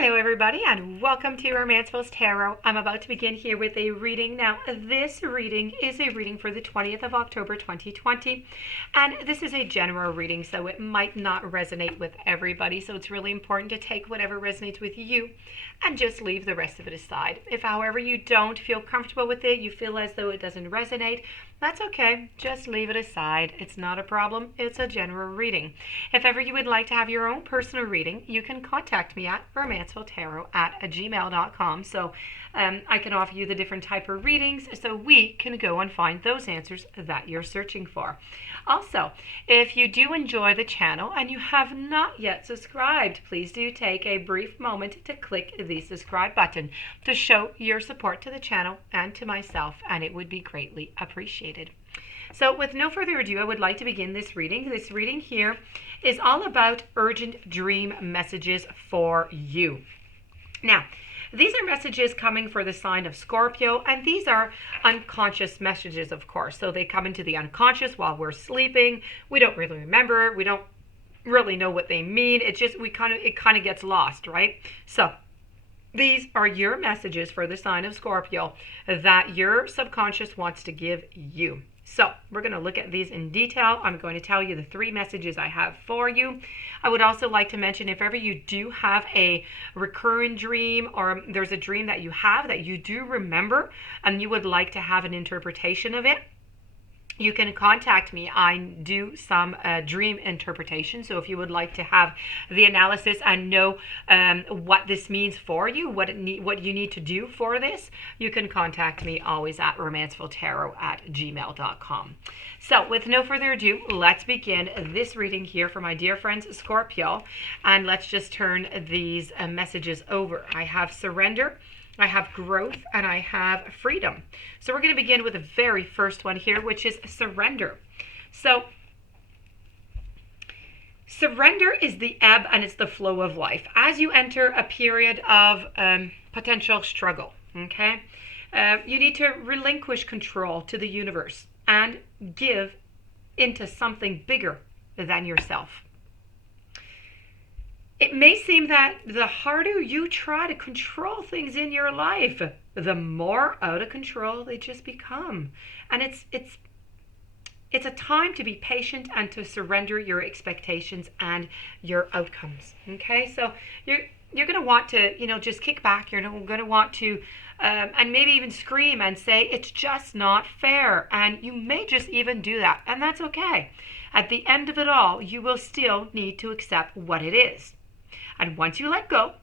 Hello everybody and welcome to Romancefull's Tarot. I'm about to begin here with a reading. Now this reading is a reading for the 20th of October 2020 and this is a general reading, so it might not resonate with everybody, so it's really important to take whatever resonates with you and just leave the rest of it aside. If however you don't feel comfortable with it, you feel as though it doesn't resonate, that's okay. Just leave it aside. It's not a problem. It's a general reading. If ever you would like to have your own personal reading, you can contact me at romancefulltarot@gmail.com. So I can offer you the different type of readings so we can go and find those answers that you're searching for. Also, if you do enjoy the channel and you have not yet subscribed, please do take a brief moment to click the subscribe button to show your support to the channel and to myself, and it would be greatly appreciated. So with no further ado, I would like to begin this reading. This reading here is all about urgent dream messages for you. Now, these are messages coming for the sign of Scorpio, and these are unconscious messages, of course. So they come into the unconscious while we're sleeping. We don't really remember. We don't really know what they mean. It kind of gets lost, right? So these are your messages for the sign of Scorpio that your subconscious wants to give you. So we're going to look at these in detail. I'm going to tell you the three messages I have for you. I would also like to mention, if ever you do have a recurring dream, or there's a dream that you have that you do remember and you would like to have an interpretation of it, you can contact me. I do some dream interpretation. So if you would like to have the analysis and know what this means for you, what you need to do for this, you can contact me always at romancefulltarot@gmail.com. So with no further ado, let's begin this reading here for my dear friends Scorpio. And let's just turn these messages over. I have surrender, I have growth, and I have freedom. So we're going to begin with the very first one here, which is surrender. So surrender is the ebb and it's the flow of life. As you enter a period of potential struggle, okay, you need to relinquish control to the universe and give into something bigger than yourself. It may seem that the harder you try to control things in your life, the more out of control they just become. And it's a time to be patient and to surrender your expectations and your outcomes. Okay, so you're going to want to, just kick back. You're going to want to, and maybe even scream and say, it's just not fair. And you may just even do that. And that's okay. At the end of it all, you will still need to accept what it is. And once you let go,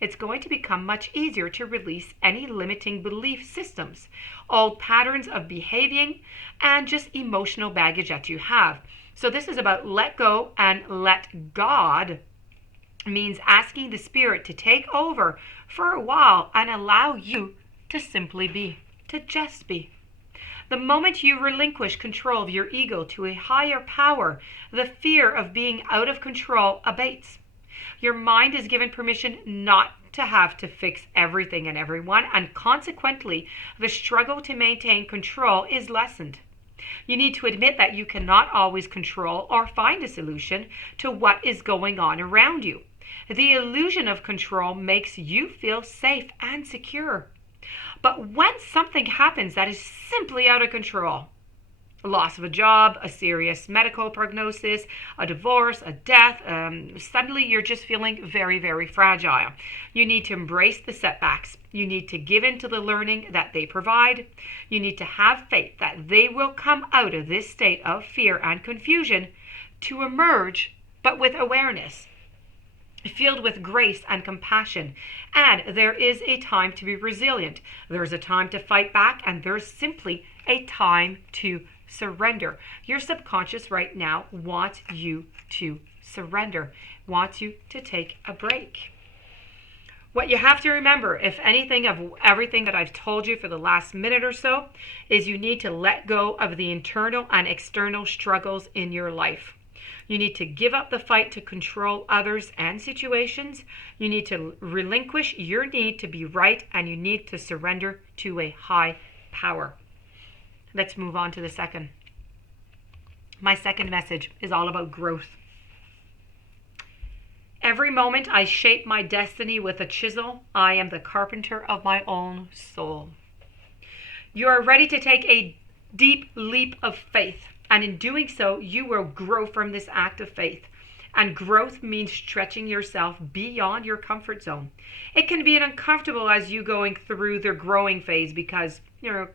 it's going to become much easier to release any limiting belief systems, old patterns of behaving, and just emotional baggage that you have. So this is about let go, and let God means asking the spirit to take over for a while and allow you to simply be, to just be. The moment you relinquish control of your ego to a higher power, the fear of being out of control abates. Your mind is given permission not to have to fix everything and everyone, and consequently, the struggle to maintain control is lessened. You need to admit that you cannot always control or find a solution to what is going on around you. The illusion of control makes you feel safe and secure. But when something happens that is simply out of control, a loss of a job, a serious medical prognosis, a divorce, a death, suddenly you're just feeling very, very fragile. You need to embrace the setbacks. You need to give in to the learning that they provide. You need to have faith that they will come out of this state of fear and confusion to emerge, but with awareness, filled with grace and compassion. And there is a time to be resilient. There's a time to fight back, and there's simply a time to surrender. Your subconscious right now wants you to surrender, wants you to take a break. What you have to remember, if anything, of everything that I've told you for the last minute or so, is you need to let go of the internal and external struggles in your life. You need to give up the fight to control others and situations. You need to relinquish your need to be right, and you need to surrender to a high power. Let's move on to the second. My second message is all about growth. Every moment I shape my destiny with a chisel. I am the carpenter of my own soul. You are ready to take a deep leap of faith, and in doing so, you will grow from this act of faith. And growth means stretching yourself beyond your comfort zone. It can be uncomfortable as you going through the growing phase because you're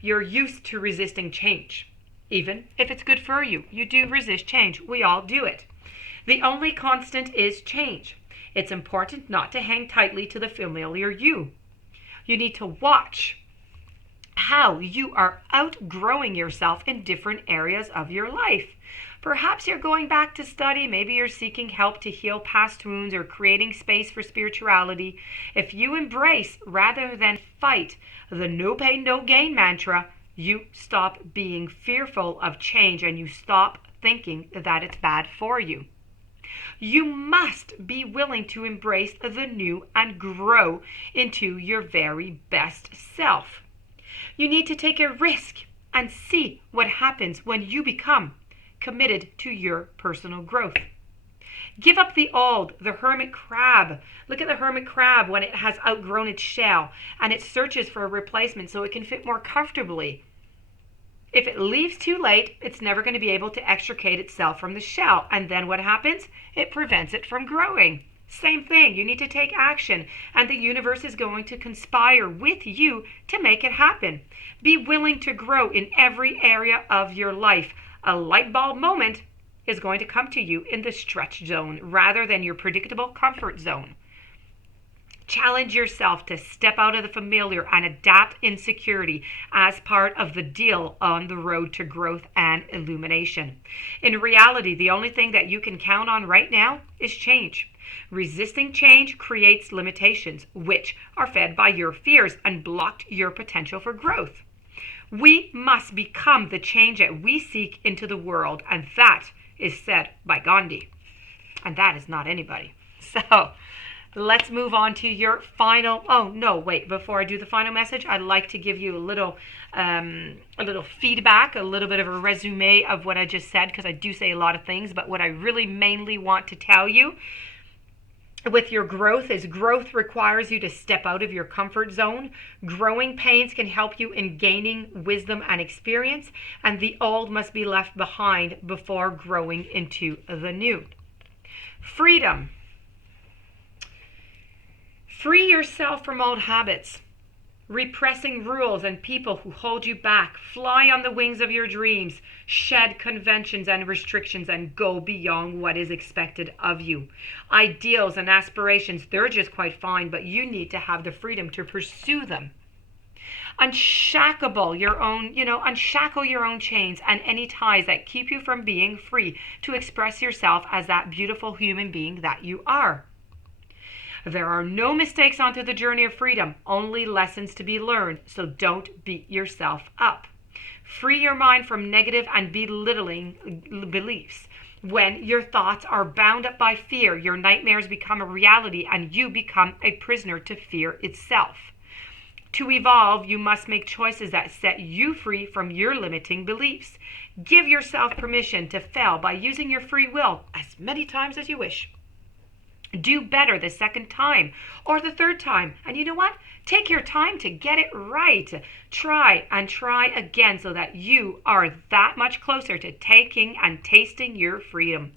you're used to resisting change. Even if it's good for you, you do resist change. We all do it. The only constant is change. It's important not to hang tightly to the familiar you. You need to watch how you are outgrowing yourself in different areas of your life. Perhaps you're going back to study, maybe you're seeking help to heal past wounds or creating space for spirituality. If you embrace rather than fight the no pain, no gain mantra, you stop being fearful of change and you stop thinking that it's bad for you. You must be willing to embrace the new and grow into your very best self. You need to take a risk and see what happens when you become committed to your personal growth. Give up the old, the hermit crab. Look at the hermit crab when it has outgrown its shell and it searches for a replacement so it can fit more comfortably. If it leaves too late, it's never going to be able to extricate itself from the shell. And then what happens? It prevents it from growing. Same thing, you need to take action, and the universe is going to conspire with you to make it happen. Be willing to grow in every area of your life. A light bulb moment is going to come to you in the stretch zone rather than your predictable comfort zone. Challenge yourself to step out of the familiar and adapt insecurity as part of the deal on the road to growth and illumination. In reality, the only thing that you can count on right now is change. Resisting change creates limitations, which are fed by your fears and block your potential for growth. We must become the change that we seek into the world, and that is said by Gandhi. And that is not anybody. So let's move on to your final. Oh no, wait! Before I do the final message, I'd like to give you a little feedback, a little bit of a resume of what I just said, because I do say a lot of things. But what I really mainly want to tell you with your growth is growth requires you to step out of your comfort zone. Growing pains can help you in gaining wisdom and experience, and the old must be left behind before growing into the new. Freedom. Free yourself from old habits, repressing rules and people who hold you back. Fly on the wings of your dreams. Shed conventions and restrictions and go beyond what is expected of you. Ideals and aspirations, they're just quite fine, but you need to have the freedom to pursue them. Unshackle your own chains and any ties that keep you from being free to express yourself as that beautiful human being that you are. There are no mistakes onto the journey of freedom, only lessons to be learned, so don't beat yourself up. Free your mind from negative and belittling beliefs. When your thoughts are bound up by fear, your nightmares become a reality and you become a prisoner to fear itself. To evolve, you must make choices that set you free from your limiting beliefs. Give yourself permission to fail by using your free will as many times as you wish. Do better the second time or the third time. And you know what? Take your time to get it right. Try and try again so that you are that much closer to taking and tasting your freedom.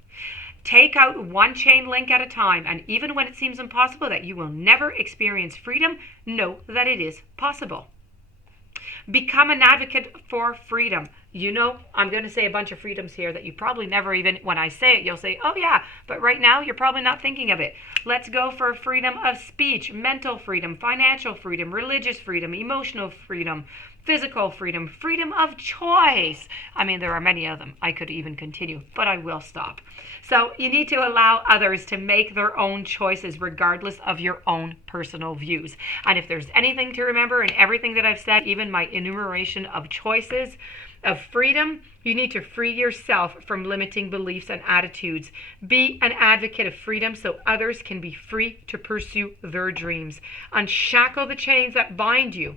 Take out one chain link at a time, and even when it seems impossible that you will never experience freedom, know that it is possible. Become an advocate for freedom. You know, I'm going to say a bunch of freedoms here that you probably never even, when I say it, you'll say, oh yeah, but right now you're probably not thinking of it. Let's go for freedom of speech, mental freedom, financial freedom, religious freedom, emotional freedom, physical freedom, freedom of choice. I mean, there are many of them. I could even continue, but I will stop. So you need to allow others to make their own choices regardless of your own personal views. And if there's anything to remember in everything that I've said, even my enumeration of choices, of freedom, you need to free yourself from limiting beliefs and attitudes. Be an advocate of freedom so others can be free to pursue their dreams. Unshackle the chains that bind you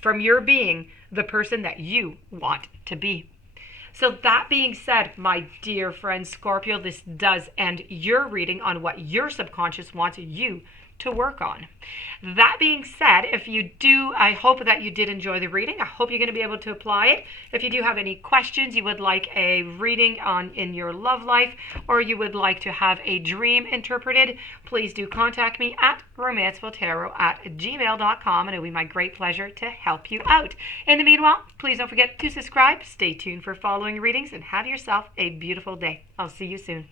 from your being the person that you want to be. So that being said, my dear friend Scorpio, this does end your reading on what your subconscious wants you to work on. That being said, if you do, I hope that you did enjoy the reading. I hope you're going to be able to apply it. If you do have any questions, you would like a reading on in your love life, or you would like to have a dream interpreted, please do contact me at romancefulltarot@gmail.com, and it will be my great pleasure to help you out. In the meanwhile, please don't forget to subscribe, stay tuned for following readings, and have yourself a beautiful day. I'll see you soon.